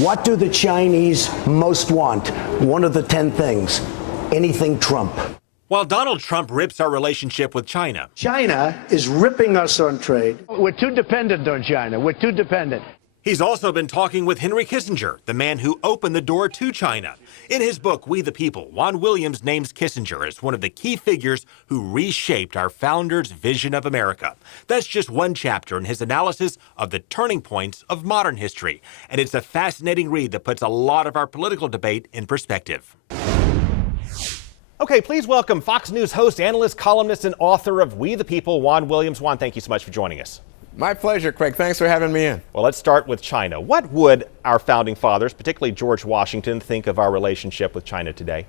What do the Chinese most want? One of the 10 things. Anything Trump. While Donald Trump rips our relationship with China, China is ripping us on trade. We're too dependent on China. We're too dependent. he's also been talking with Henry Kissinger, the man who opened the door to China. In his book, We the People, Juan Williams names Kissinger as one of the key figures who reshaped our founders' vision of America. That's just one chapter in his analysis of the turning points of modern history. And it's a fascinating read that puts a lot of our political debate in perspective. Okay, please welcome Fox News host, analyst, columnist, and author of We the People, Juan Williams. Juan, thank you so much for joining us. My pleasure, Craig. Thanks for having me in. Well, let's start with China. What would our founding fathers, particularly George Washington, think of our relationship with China today?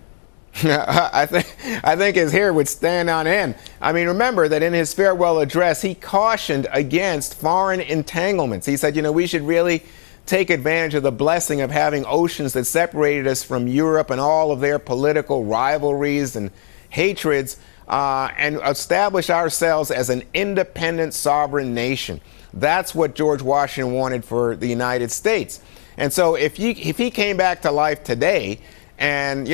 I think his hair would stand on end. I mean, remember that in his farewell address, he cautioned against foreign entanglements. He said, we should really take advantage of the blessing of having oceans that separated us from Europe and all of their political rivalries and hatreds, and establish ourselves as an independent sovereign nation. That's what George Washington wanted for the United States. And so if he came back to life today and,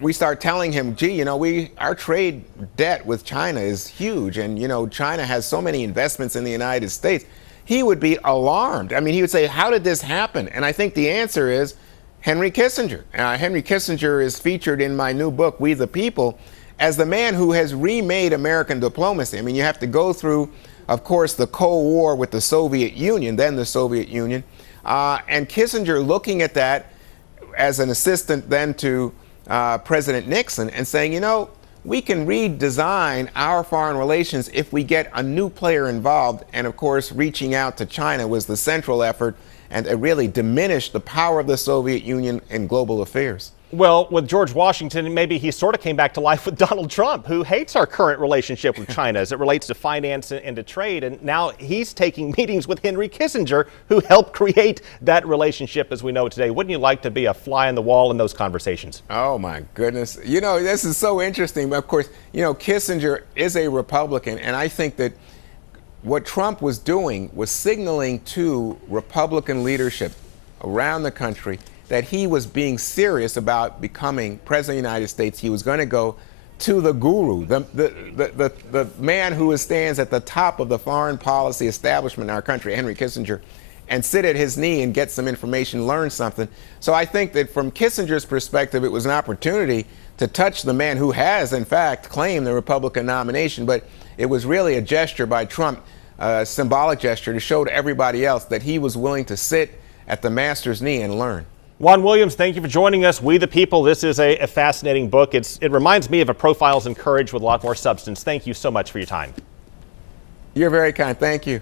we start telling him, gee, our trade debt with China is huge, and, China has so many investments in the United States, he would be alarmed. I mean, he would say, how did this happen? And I think the answer is Henry Kissinger. Henry Kissinger is featured in my new book, We the People, as the man who has remade American diplomacy. I mean, you have to go through, of course, the Cold War with the Soviet Union, then the Soviet Union, and Kissinger looking at that as an assistant then to President Nixon and saying, we can redesign our foreign relations if we get a new player involved. And of course, reaching out to China was the central effort, and it really diminished the power of the Soviet Union in global affairs. Well, with George Washington, maybe he sort of came back to life with Donald Trump, who hates our current relationship with China as it relates to finance and to trade. And now he's taking meetings with Henry Kissinger, who helped create that relationship as we know it today. Wouldn't you like to be a fly on the wall in those conversations? Oh, my goodness. This is so interesting. But of course, Kissinger is a Republican, and I think that what Trump was doing was signaling to Republican leadership around the country that he was being serious about becoming president of the United States. He was going to go to the guru, the man who stands at the top of the foreign policy establishment in our country, Henry Kissinger, and sit at his knee and get some information, learn something. So I think that from Kissinger's perspective, it was an opportunity to touch the man who has, in fact, claimed the Republican nomination. But it was really a gesture by Trump, a symbolic gesture to show to everybody else that he was willing to sit at the master's knee and learn. Juan Williams, thank you for joining us. We the People, this is a fascinating book. It reminds me of a Profiles in Courage with a lot more substance. Thank you so much for your time. You're very kind. Thank you.